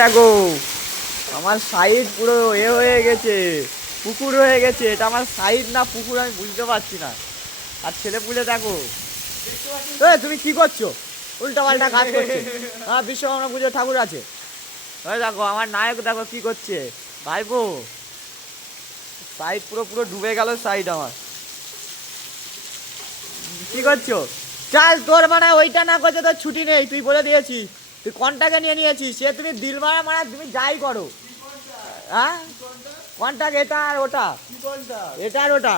দেখো আমার সাইড পুরো হয়ে গেছে, পুকুর হয়ে গেছে। এটা আমার সাইড না পুকুর আমি বুঝতে পারছি না। আর ছেলে পুলে দেখো, তুমি কি করছো? উল্টা পাল্টা কাজ করছে। হ্যাঁ, বিশ্বকর্মা পুজোর ঠাকুর আছে। ওই দেখো আমার নায়ক, দেখো কি করছে ভাইপো। সাইড পুরো পুরো ডুবে গেল সাইড আমার। কি করছো? চাল তোর মানে ওইটা না করছে তোর ছুটি নেই, তুই বলে দিয়েছিস। তুই কন্টাকে নিয়ে নিয়েছিস, সে তুমি দিল মারা মারা তুমি যাই করো। হ্যাঁ কন্টাক্ট এটা আর ওটা, এটা আর ওটা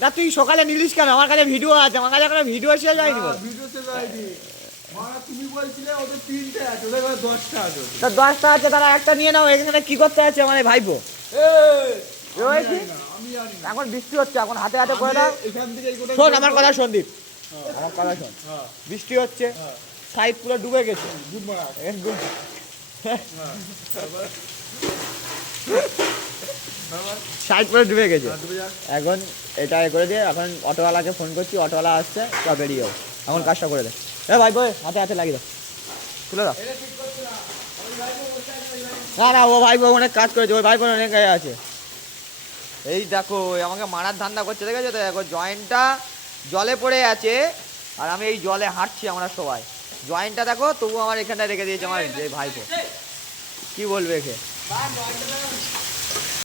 না। তুই সকালে নিলিস কেন? আমার কাছে ভিডিও আছে, আমার কাছে এখনো ভিডিও শেষ হয়নি। তা 10টা আছে, তারা একটা নিয়ে নাও। এখানে কি করতে আছে মানে ভাইপো? এখন বৃষ্টি হচ্ছে, এখন হাতে হাতে করে দাও। শোন আমার কথা, শোন দীপ, আমার কথা শোন। বৃষ্টি হচ্ছে, সাইড পুরো ডুবে গেছে। সাইড পুরো ডুবে গেছে। এখন এটা করে দিয়ে এখন অটোওয়ালাকে ফোন করছি, অটোওয়ালা আসছে, তো বেরিয়ে যাও। এখন কাজটা করে দে। ভাই বই হাতে হাতে লাগিয়ে দাও, তুলে দাও। না না, ও ভাই বোন অনেক কাজ করেছে, ওই ভাই বোন অনেক গায়ে আছে। এই দেখো আমাকে মারার ধান্দা করছে, দেখেছো তো? দেখো জয়েন্টটা জলে পড়ে আছে, আর আমি এই জলে হাঁটছি আমরা সবাই। জয়েন্টটা দেখো, তবু আমার এখানটায় রেখে দিয়েছে আমার যে ভাইপো। কি বলবে একে?